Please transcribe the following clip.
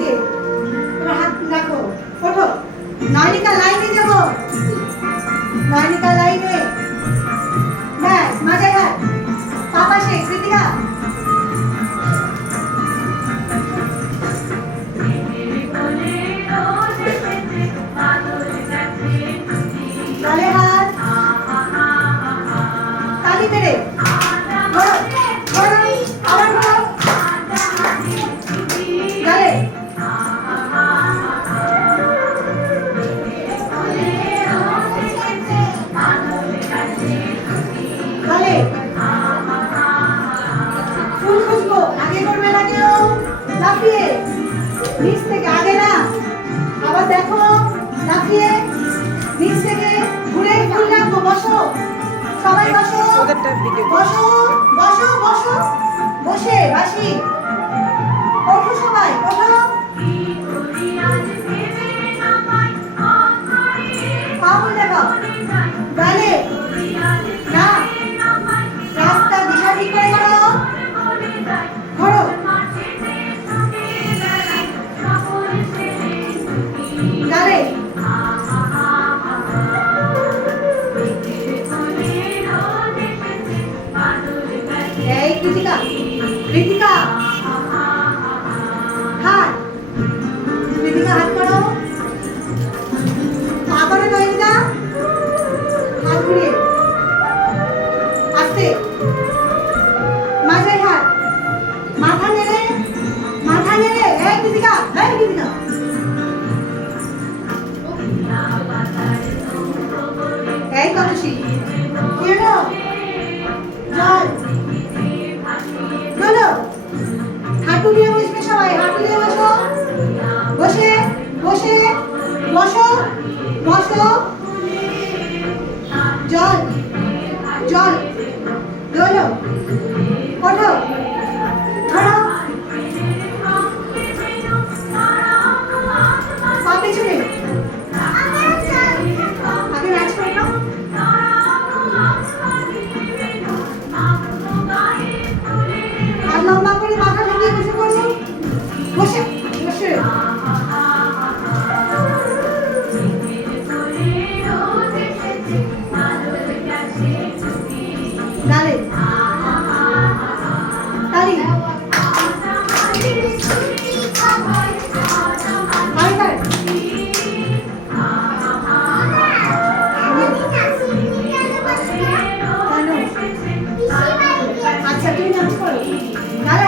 দিকে, তোমার হাত রাখো, ওঠো। নয়নিকা লাইনে যাবো, নয়নিকা লাইনে, ব্যাস মাঝে হাত, পা পাশে, কৃতিকা। তালে হাত, তালি মেরে ঘোরো, ঘোরো, আবার ঘোরো, গালে। গালে ফুল খুশবো, আগে করবে না কেউ, লাফিয়ে নিচ থেকে, আগে না, আবার দেখো, লাফিয়ে নিচ থেকে ঘুরে ফুল রাখবো। বসো সবাই, বসো বসো বসো বসো, বসে বাসি, ওঠো সবাই, ওঠো। পাউল দেখাও, গালে না, রাস্তা দিশা ঠিক করে করো, ঘোরো, গালে। এই কৃতিকা, কৃতিকা হাত, কৃতিকা হাত করো, পা করো, নয়নিকা হাত ঘুরিয়ে আস্তে, মাথায় হাত, মাথা নেড়ে, মাথা নেড়ে। এই কৃতিকা, এই কৃতিকা, এই কলসি কি হলো, জল চলো, হাঁটু দিয়ে বসবে সবাই, হাঁটু দিয়ে বসো, বসে বসে বসো, বসো, জল জল চলো, ওঠো, ধরো, পা পেছনে, আগে ম্যাচ করে নাও, আর লম্বা করে মাথা ঢুকিয়ে বসে পড়ো, বসে বসে, গালে তালি, আরেকবার, আচ্ছা তুমি নাচ করো, গালে